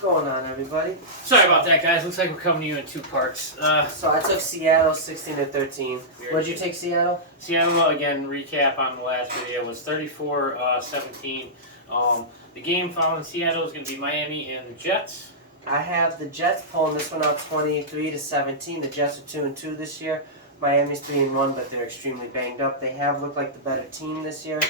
going on, everybody? Sorry about that, guys. Looks like we're coming to you in two parts. So I took Seattle 16-13. What'd you take, Seattle? Seattle, again, recap on the last video, was 34-17. The game following Seattle is going to be Miami and the Jets. I have the Jets pulling this one out 23-17. The Jets are 2-2 this year. Miami's 3-1, but they're extremely banged up. They have looked like the better team this year,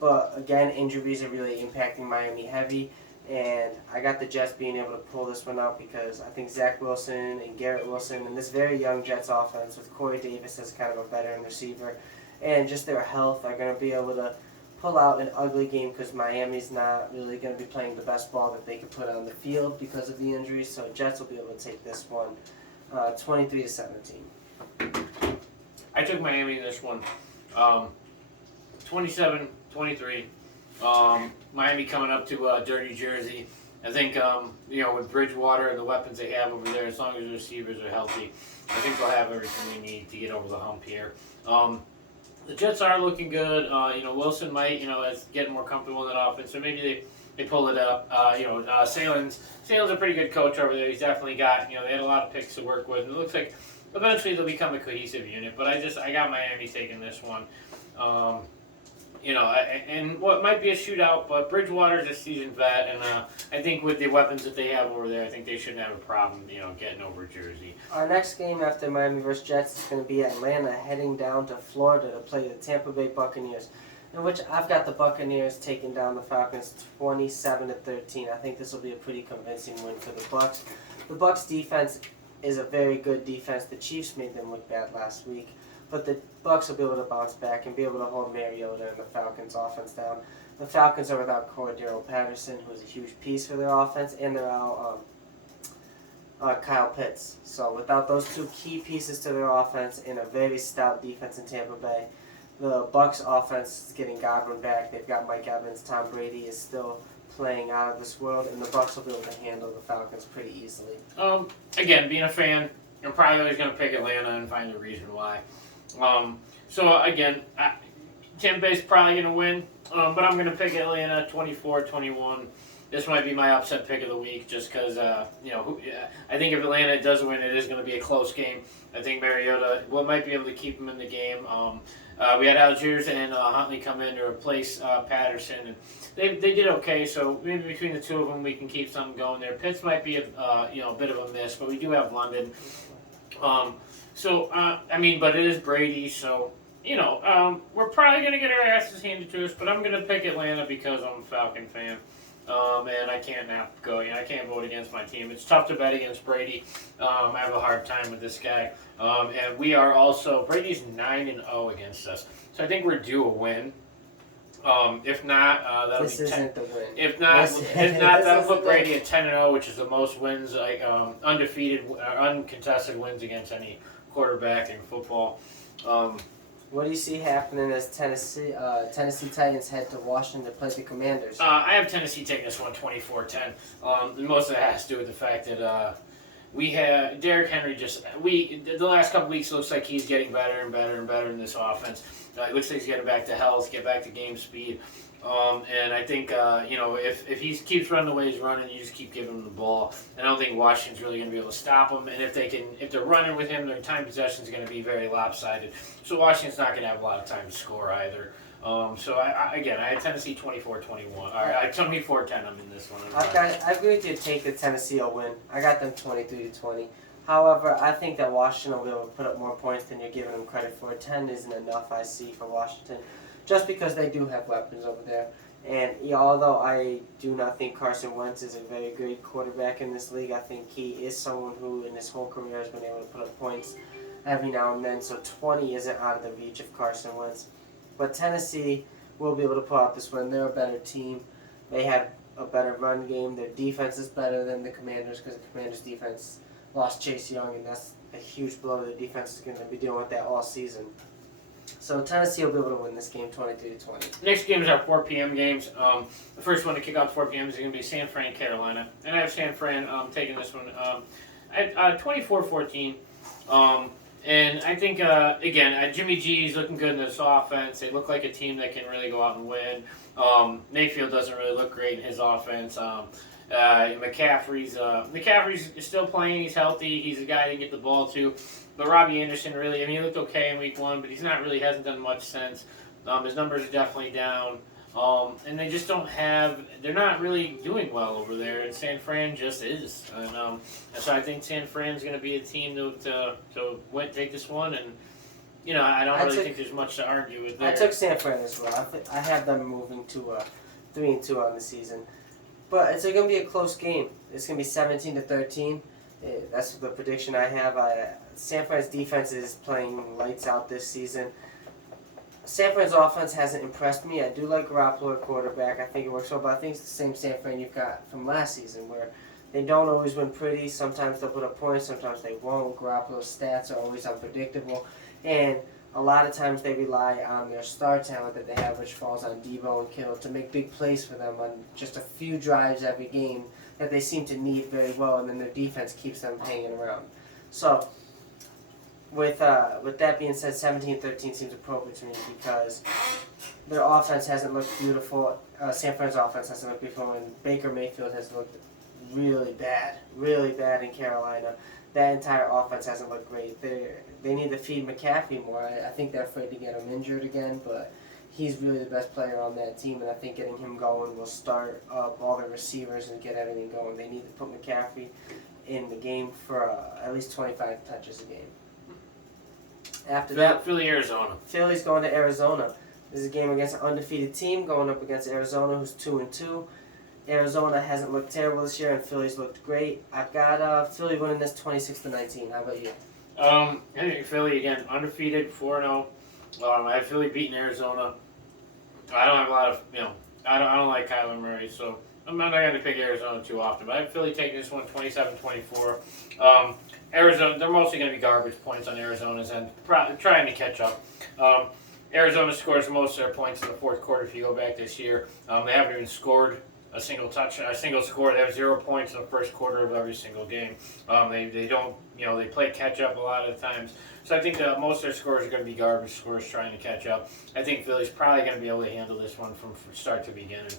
but again, injuries are really impacting Miami heavy. And I got the Jets being able to pull this one out because I think Zach Wilson and Garrett Wilson and this very young Jets offense with Corey Davis as kind of a veteran receiver and just their health are going to be able to pull out an ugly game because Miami's not really going to be playing the best ball that they could put on the field because of the injuries. So Jets will be able to take this one 23-17. I took Miami in this one 27-23. Miami coming up to dirty Jersey. I think, with Bridgewater and the weapons they have over there, as long as the receivers are healthy, I think they'll have everything they need to get over the hump here. The Jets are looking good. Wilson might, as getting more comfortable in that offense, so maybe they pull it up. Salen's a pretty good coach over there. He's definitely got, they had a lot of picks to work with, and it looks like eventually they'll become a cohesive unit. But I got Miami taking this one. And what might be a shootout, but Bridgewater's a seasoned vet, and I think with the weapons that they have over there, I think they shouldn't have a problem, getting over Jersey. Our next game after Miami vs. Jets is going to be Atlanta heading down to Florida to play the Tampa Bay Buccaneers, in which I've got the Buccaneers taking down the Falcons 27-13. I think this will be a pretty convincing win for the Bucs. The Bucs defense is a very good defense. The Chiefs made them look bad last week. But the Bucs will be able to bounce back and be able to hold Mariota and the Falcons' offense down. The Falcons are without Cordero Patterson, who is a huge piece for their offense, and they're out Kyle Pitts. So without those two key pieces to their offense and a very stout defense in Tampa Bay, the Bucs' offense is getting Godwin back. They've got Mike Evans. Tom Brady is still playing out of this world, and the Bucs will be able to handle the Falcons pretty easily. Again, being a fan, I'm probably always going to pick Atlanta and find the reason why. Tampa Bay's probably going to win, but I'm going to pick Atlanta 24-21. This might be my upset pick of the week just because, I think if Atlanta does win, it is going to be a close game. I think Mariota might be able to keep him in the game. We had Algiers and Huntley come in to replace Patterson, and they did okay. So maybe between the two of them, we can keep something going there. Pitts might be a bit of a miss, but we do have London. But it is Brady, so, we're probably going to get our asses handed to us, but I'm going to pick Atlanta because I'm a Falcon fan. And I can't I can't vote against my team. It's tough to bet against Brady. I have a hard time with this guy. And we are also, Brady's 9-0 against us. So I think we're due a win. If not, that'll this be 10. Isn't the win. If not, that'll put Brady at 10-0, which is the most wins, uncontested wins against any quarterback in football. What do you see happening as Tennessee Titans head to Washington to play the Commanders? I have Tennessee taking this one 24-10. Most of that has to do with the fact that we have Derrick Henry. The last couple weeks looks like he's getting better and better and better in this offense. It looks like he's getting back to health, get back to game speed. And I think, if he keeps running the way he's running, you just keep giving him the ball. I don't think Washington's really going to be able to stop him. And if they're running with him, their time possession is going to be very lopsided. So Washington's not going to have a lot of time to score either. I had Tennessee 24-21. All right, 24-10. I'm in this one. I agree with you to take the Tennessee will win. I got them 23-20. However, I think that Washington will be able to put up more points than you're giving them credit for. 10 isn't enough, I see, for Washington. Just because they do have weapons over there. And although I do not think Carson Wentz is a very good quarterback in this league, I think he is someone who in his whole career has been able to put up points every now and then. So 20 isn't out of the reach of Carson Wentz. But Tennessee will be able to pull out this win. They're a better team. They have a better run game. Their defense is better than the Commanders because the Commanders' defense lost Chase Young, and that's a huge blow. Their defense is going to be dealing with that all season. So Tennessee will be able to win this game 23-20. Next game is our 4 p.m. games. The first one to kick off 4 p.m. is going to be San Fran, Carolina. And I have San Fran taking this one at 24-14. And I think, Jimmy G's looking good in this offense. They look like a team that can really go out and win. Mayfield doesn't really look great in his offense. McCaffrey's still playing. He's healthy. He's a guy you can get the ball to. But Robbie Anderson really, I mean, he looked okay in week 1, but he's not really hasn't done much since. His numbers are definitely down. And they just don't have. They're not really doing well over there. And San Fran just is. And so I think San Fran's going to be a team to take this one. And I don't really think there's much to argue with there. I took San Fran as well. I have them moving to 3-2 on the season, but it's going to be a close game. It's going to be 17-13. That's the prediction I have. San Fran's defense is playing lights out this season. San Fran's offense hasn't impressed me. I do like Garoppolo at quarterback. I think it works well, but I think it's the same San Fran you've got from last season, where they don't always win pretty. Sometimes they'll put up points, sometimes they won't. Garoppolo's stats are always unpredictable, and a lot of times they rely on their star talent that they have, which falls on Debo and Kittle, to make big plays for them on just a few drives every game that they seem to need very well, and then their defense keeps them hanging around. So, with that being said, 17-13 seems appropriate to me because their offense hasn't looked beautiful. San Fran's offense hasn't looked beautiful, and Baker Mayfield has looked really bad in Carolina. That entire offense hasn't looked great. They need to feed McCaffrey more. I think they're afraid to get him injured again, but he's really the best player on that team, and I think getting him going will start up all the receivers and get everything going. They need to put McCaffrey in the game for at least 25 touches a game. After that, Arizona. Philly's going to Arizona. This is a game against an undefeated team going up against Arizona, who's 2-2. Arizona hasn't looked terrible this year, and Philly's looked great. I've got Philly winning this 26-19. How about you? I think Philly again undefeated 4-0. I have Philly beating Arizona. I don't have a lot of I don't like Kyler Murray, so I'm not going to pick Arizona too often. But I have Philly taking this one 27-24. Arizona, they're mostly going to be garbage points on Arizona's end, trying to catch up. Arizona scores most of their points in the fourth quarter. If you go back this year, they haven't even scored a single score. They have 0 points in the first quarter of every single game. They don't, they play catch up a lot of the times. So I think most of their scores are going to be garbage scores trying to catch up. I think Philly's probably going to be able to handle this one from start to beginning.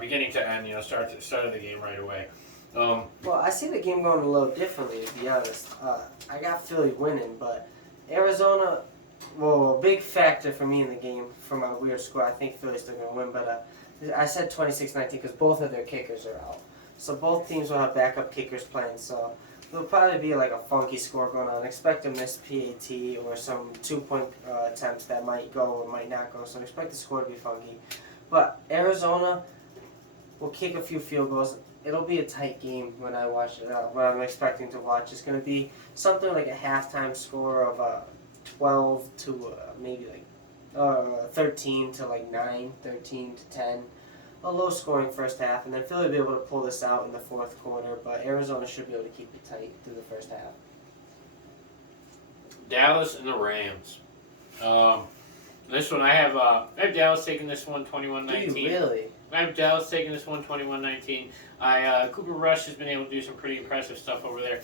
Beginning to end, start of the game right away. Well, I see the game going a little differently, to be honest. I got Philly winning, but Arizona, a big factor for me in the game for my weird score. I think Philly's still going to win, but I said 26-19 because both of their kickers are out. So both teams will have backup kickers playing, so there'll probably be like a funky score going on. Expect a missed PAT or some 2-point attempts that might go or might not go, so expect the score to be funky. But Arizona will kick a few field goals. It'll be a tight game when I watch it. What I'm expecting to watch is going to be something like a halftime score of 12 to maybe like 13 to like 9, 13 to 10. A low scoring first half, and then Philly will be able to pull this out in the fourth quarter, but Arizona should be able to keep it tight through the first half. Dallas and the Rams. This one I have Dallas taking this one 21-19. Do you really? I have Dallas taking this one 21-19. Cooper Rush has been able to do some pretty impressive stuff over there.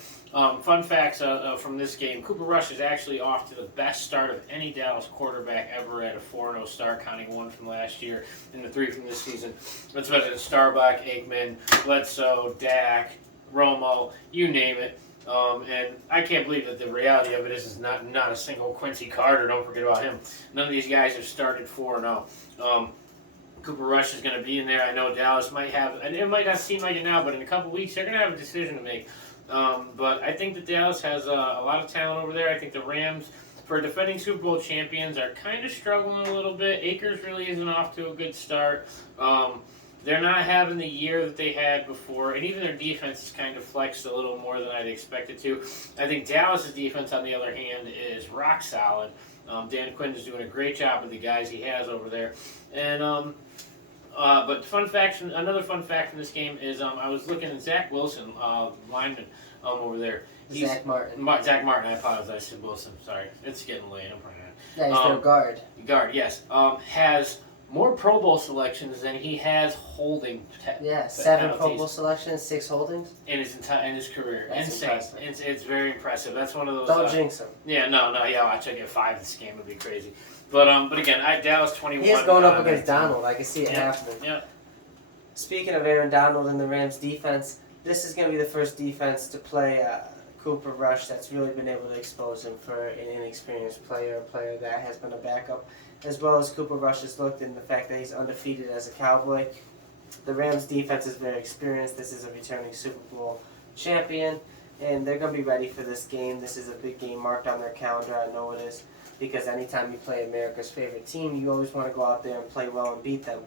Fun facts from this game. Cooper Rush is actually off to the best start of any Dallas quarterback ever at a 4-0 start, counting 1 from last year and the 3 from this season. That's better Starbuck, Aikman, Bledsoe, Dak, Romo, you name it. And I can't believe that the reality of it is not a single Quincy Carter. Don't forget about him. None of these guys have started 4-0. Cooper Rush is going to be in there. I know Dallas might have, and it might not seem like it now, but in a couple weeks they're going to have a decision to make. But I think that Dallas has a lot of talent over there. I think the Rams, for defending Super Bowl champions, are kind of struggling a little bit. Akers really isn't off to a good start. They're not having the year that they had before, and even their defense has kind of flexed a little more than I'd expected to. I think Dallas' defense, on the other hand, is rock solid. Dan Quinn is doing a great job with the guys he has over there. And but another fun fact from this game is I was looking at Zach Wilson, lineman over there. Zach Martin. Zach Martin, I apologize. I said Wilson. Sorry, it's getting late. I'm probably not. Yeah, he's their guard. Guard, yes. Has more Pro Bowl selections than he has holding. Yeah, 7 Pro Bowl selections, 6 holdings in his career. That's insane. impressive. It's very impressive. That's one of those. Don't jinx him. Yeah, no. Yeah, watch I get 5 this game would be crazy. But again, Dallas 21. He is going up against Donald. I can see it happening. Yeah. Speaking of Aaron Donald and the Rams defense, this is going to be the first defense to play Cooper Rush that's really been able to expose him for an inexperienced player, a player that has been a backup, as well as Cooper Rush has looked in the fact that he's undefeated as a Cowboy. The Rams defense is very experienced. This is a returning Super Bowl champion, and they're going to be ready for this game. This is a big game marked on their calendar. I know it is, because anytime you play America's favorite team, you always want to go out there and play well and beat them.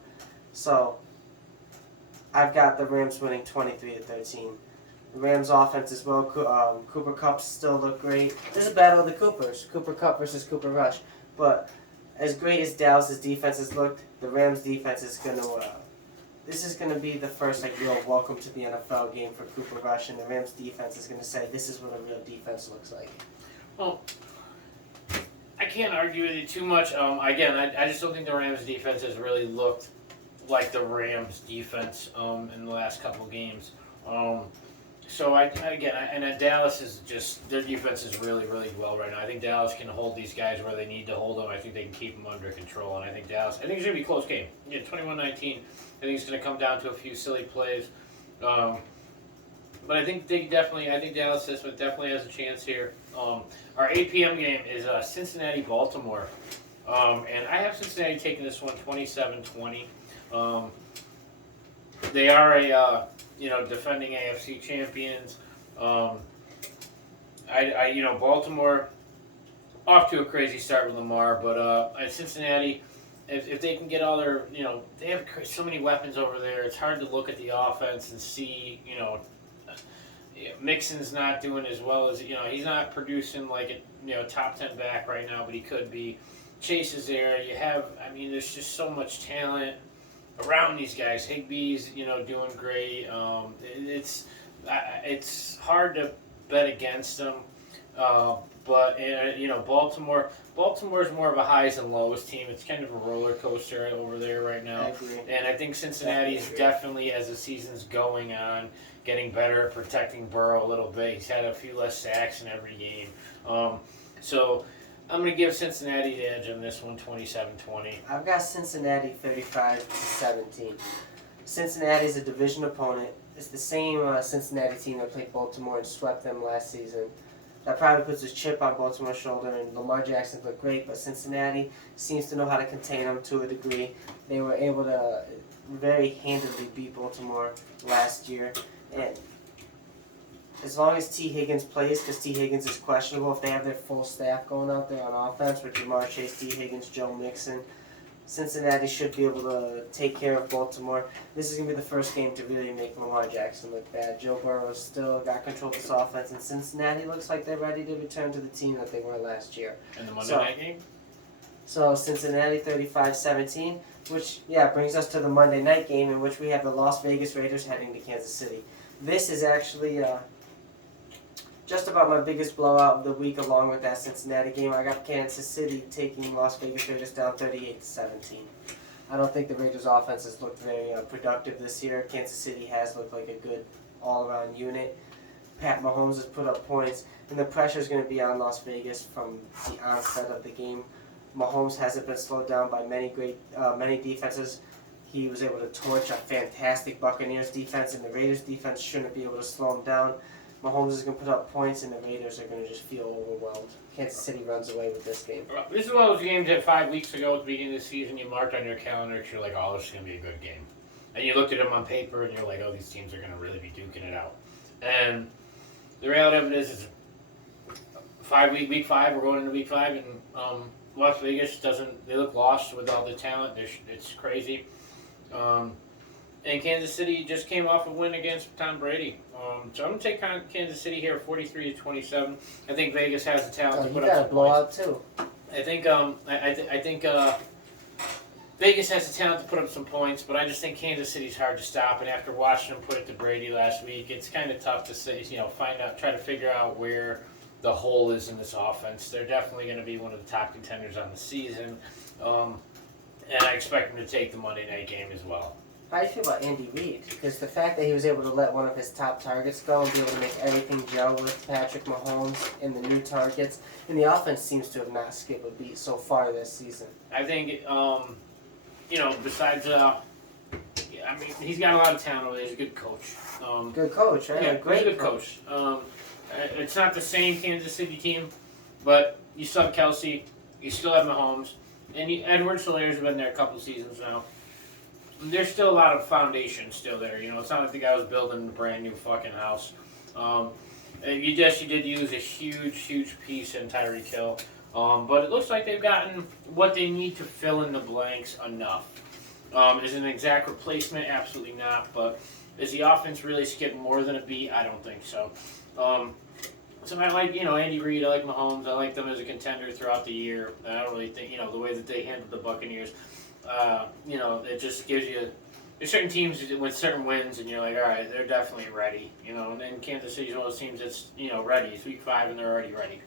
So I've got the Rams winning 23-13. The Rams offense as well. Cooper Kupp still look great. This is a battle of the Coopers. Cooper Kupp versus Cooper Rush. But as great as Dallas's defense has looked, the Rams defense is going to. This is going to be the first real welcome to the NFL game for Cooper Rush, and the Rams defense is going to say this is what a real defense looks like. Well, I can't argue with you too much. Again, I just don't think the Rams defense has really looked like the Rams defense in the last couple games. So Dallas is just, their defense is really, really well right now. I think Dallas can hold these guys where they need to hold them. I think they can keep them under control, and I think it's going to be a close game. Yeah, 21-19. I think it's going to come down to a few silly plays. But I think Dallas definitely has a chance here. Our 8 p.m. game is Cincinnati-Baltimore. And I have Cincinnati taking this one 27-20. They are a defending AFC champions. Baltimore off to a crazy start with Lamar, but Cincinnati, if they can get all their, they have so many weapons over there. It's hard to look at the offense and see, Mixon's not doing as well as, he's not producing like a top 10 back right now, but he could be. Chase is there. There's just so much talent around these guys. Higbee's, doing great. It's hard to bet against them. But Baltimore's more of a highs and lows team. It's kind of a roller coaster over there right now. I agree. And I think Cincinnati's definitely, as the season's going on, getting better at protecting Burrow a little bit. He's had a few less sacks in every game. So I'm going to give Cincinnati the edge on this one, 27-20. I've got Cincinnati 35-17. Cincinnati's a division opponent. It's the same Cincinnati team that played Baltimore and swept them last season. That probably puts a chip on Baltimore's shoulder, and Lamar Jackson looked great, but Cincinnati seems to know how to contain them to a degree. They were able to very handily beat Baltimore last year. And as long as T. Higgins plays, because T. Higgins is questionable, if they have their full staff going out there on offense with Jamar Chase, T. Higgins, Joe Mixon, Cincinnati should be able to take care of Baltimore. This is going to be the first game to really make Lamar Jackson look bad. Joe Burrow still got control of this offense, and Cincinnati looks like they're ready to return to the team that they were last year. And the Monday night game? So Cincinnati 35-17, which, brings us to the Monday night game in which we have the Las Vegas Raiders heading to Kansas City. This is actually just about my biggest blowout of the week, along with that Cincinnati game. I got Kansas City taking Las Vegas Raiders down 38-17. I don't think the Raiders' offense has looked very productive this year. Kansas City has looked like a good all-around unit. Pat Mahomes has put up points, and the pressure is going to be on Las Vegas from the onset of the game. Mahomes hasn't been slowed down by many defenses. He was able to torch a fantastic Buccaneers defense, and the Raiders defense shouldn't be able to slow him down. Mahomes is going to put up points, and the Raiders are going to just feel overwhelmed. Kansas City runs away with this game. This is one of those games that 5 weeks ago at the beginning of the season you marked on your calendar because you're like, oh, this is going to be a good game. And you looked at them on paper, and you're like, oh, these teams are going to really be duking it out. And the reality of it is week 5, we're going into week 5, and Las Vegas they look lost with all the talent. It's crazy. And Kansas City just came off a win against Tom Brady. So I'm going to take Kansas City here 43-27. I think Vegas has the talent to put up some points. blowout too. I think Vegas has the talent to put up some points, but I just think Kansas City's hard to stop. And after watching them put it to Brady last week, it's kind of tough to say, try to figure out where the hole is in this offense. They're definitely going to be one of the top contenders on the season. And I expect them to take the Monday night game as well. How do you feel about Andy Reid? Because the fact that he was able to let one of his top targets go and be able to make everything gel with Patrick Mahomes and the new targets, and the offense seems to have not skipped a beat so far this season. I think, besides I mean, he's got a lot of talent over there. He's a good coach. Good coach, right? Yeah, Great he's a good coach. It's not the same Kansas City team, but you still have Kelsey, you still have Mahomes, and Edwards-Hilaire's been there a couple seasons now. There's still a lot of foundation still there. You know, it's not like the guy was building a brand new fucking house. You did use a huge piece in Tyreek Hill. But it looks like they've gotten what they need to fill in the blanks enough. Is it an exact replacement? Absolutely not. But is the offense really skipped more than a beat? I don't think so. So I like, Andy Reid, I like Mahomes, I like them as a contender throughout the year. I don't really think, the way that they handled the Buccaneers, it just gives you, there's certain teams with certain wins, and you're like, all right, they're definitely ready, and then Kansas City's one of those teams that's, ready. It's week 5 and they're already ready,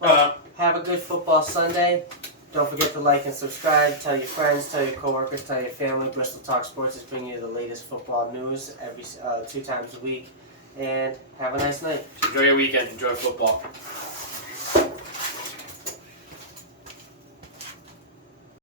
Have a good football Sunday. Don't forget to like and subscribe. Tell your friends, tell your coworkers, tell your family. Bristol Talk Sports is bringing you the latest football news every 2 times a week. And have a nice night. Enjoy your weekend. Enjoy football.